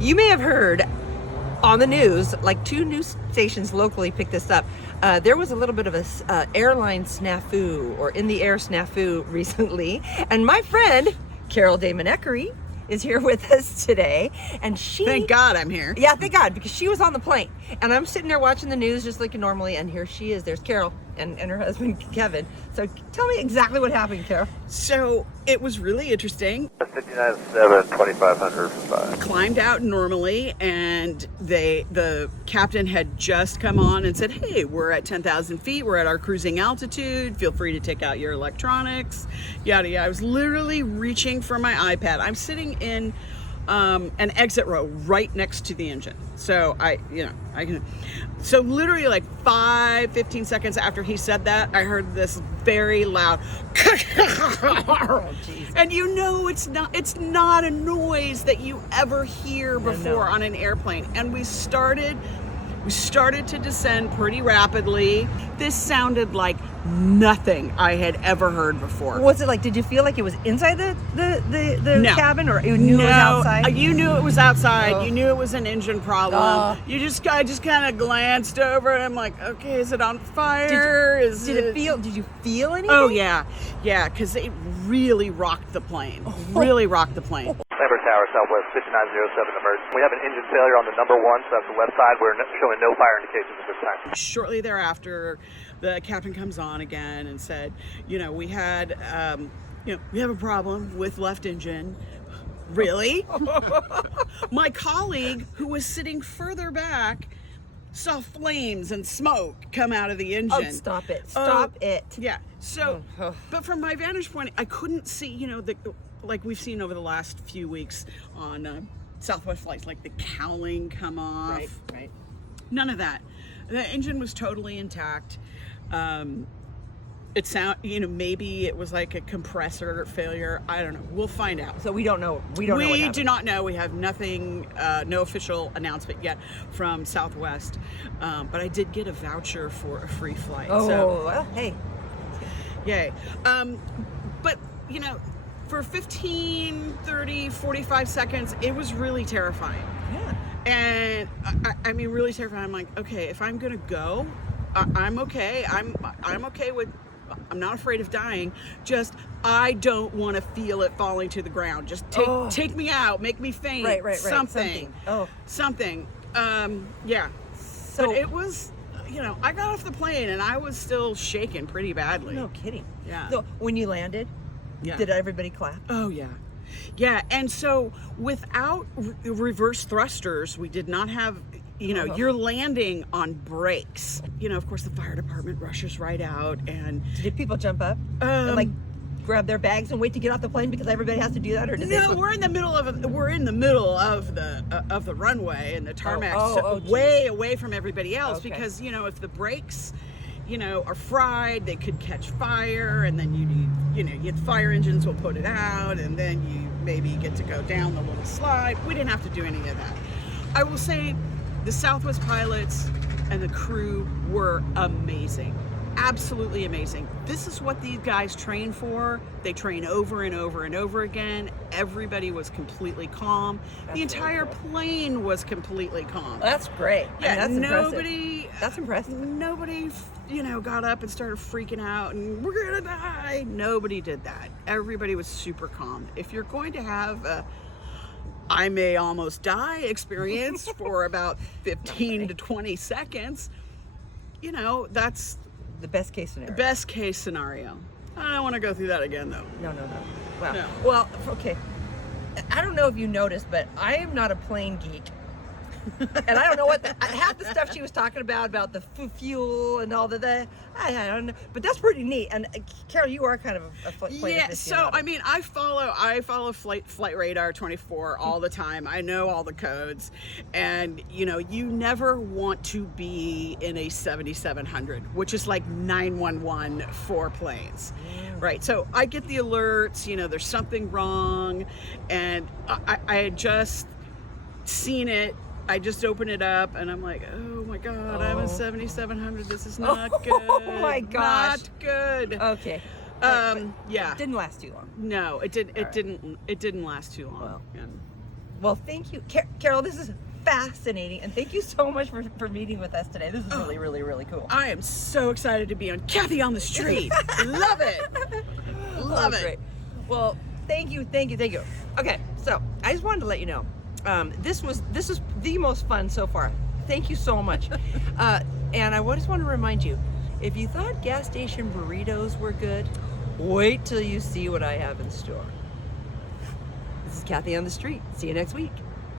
You may have heard on the news, like 2 news stations locally picked this up. There was a little bit of a airline snafu or in the air snafu recently, and my friend Carol Dahmen-Eckery is here with us today, and she... Thank God I'm here. Yeah, thank God, because she was on the plane, and I'm sitting there watching the news just like normally, and here she is. There's Carol and her husband Kevin. So tell me exactly what happened, Carol. So it was really interesting. 59.7, 2500. Climbed out normally, and the captain had just come on and said, "Hey, we're at 10,000 feet. We're at our cruising altitude. Feel free to take out your electronics." Yada yada. I was literally reaching for my iPad. I'm sitting in an exit row right next to the engine. So I can. So literally like 15 seconds after he said that, I heard this very loud, and it's not a noise that you ever hear before on an airplane. And we started to descend pretty rapidly. This sounded like nothing I had ever heard before. Was it like, did you feel like it was inside the No. cabin, or you knew it was outside? You knew it was outside. Oh. You knew it was an engine problem. I just kind of glanced over and I'm like, okay, is it on fire? Did you feel anything? Oh yeah, because it really rocked the plane. Really rocked the plane. Lambert Tower, Southwest 5907 emergency. We have an engine failure on the number 1, so that's the left side. We're showing no fire indications at this time. Shortly thereafter, the captain comes on again and said, we had, we have a problem with left engine. Really? My colleague, who was sitting further back, saw flames and smoke come out of the engine. Oh, stop it. Stop it. Yeah. So, but from my vantage point, I couldn't see, like we've seen over the last few weeks on Southwest flights, like the cowling come off. Right. None of that. The engine was totally intact. Maybe it was like a compressor failure. I don't know. We'll find out. So we don't know. We do not know. We have nothing, no official announcement yet from Southwest. But I did get a voucher for a free flight. Well, hey. Yay. But, for 15, 30, 45 seconds, it was really terrifying. Yeah. And I mean, really terrifying. I'm like, okay, if I'm gonna go, I'm okay. I'm okay with. I'm not afraid of dying. Just I don't want to feel it falling to the ground. Just take me out, make me faint. Right. Something. Something. Yeah. So but it was. I got off the plane and I was still shaking pretty badly. No kidding. Yeah. So when you landed, did everybody clap? Oh yeah. Yeah, and so without reverse thrusters, we did not have, you're landing on brakes. Of course, the fire department rushes right out, and did people jump up and grab their bags and wait to get off the plane because everybody has to do that, or did no? We're in the middle of the runway and the tarmac, way away from everybody else, because if the brakes are fried, they could catch fire, and then the fire engines will put it out, and then you maybe get to go down the little slide. We didn't have to do any of that. I will say the Southwest pilots and the crew were amazing. Absolutely amazing. This is what these guys train for. They train over and over and over again. Everybody was completely calm. The entire plane was completely calm. That's great. Yeah, That's impressive. Nobody, got up and started freaking out and we're gonna die. Nobody did that. Everybody was super calm. If you're going to have a I may almost die experience for about 15 to 20 seconds, that's the best case scenario. Best case scenario. I don't want to go through that again, though. No. Wow. No. Well, okay. I don't know if you noticed, but I am not a plane geek. And I don't know what half the stuff she was talking about the fuel and all the I don't know, but that's pretty neat. And Carol, you are kind of a plane aficionado. Yeah, so I mean, I follow Flight Radar 24 all the time. I know all the codes, and you never want to be in a 7700, which is like 911 for planes, right? So I get the alerts. There's something wrong, and I had just seen it. I just opened it up and I'm like, oh my God, I'm a 7700. This is not good. Oh my gosh. Not good. Okay. Yeah. It didn't last too long. No, it didn't last too long. Well. And Well, thank you, Carol. This is fascinating, and thank you so much for meeting with us today. This is really, really, really cool. I am so excited to be on Kathy on the Street. Love it. Love it. Great. Well, thank you. Okay, so I just wanted to let you know, this was the most fun so far. Thank you so much. And I just want to remind you, if you thought gas station burritos were good, wait till you see what I have in store. This is Kathy on the Street. See you next week.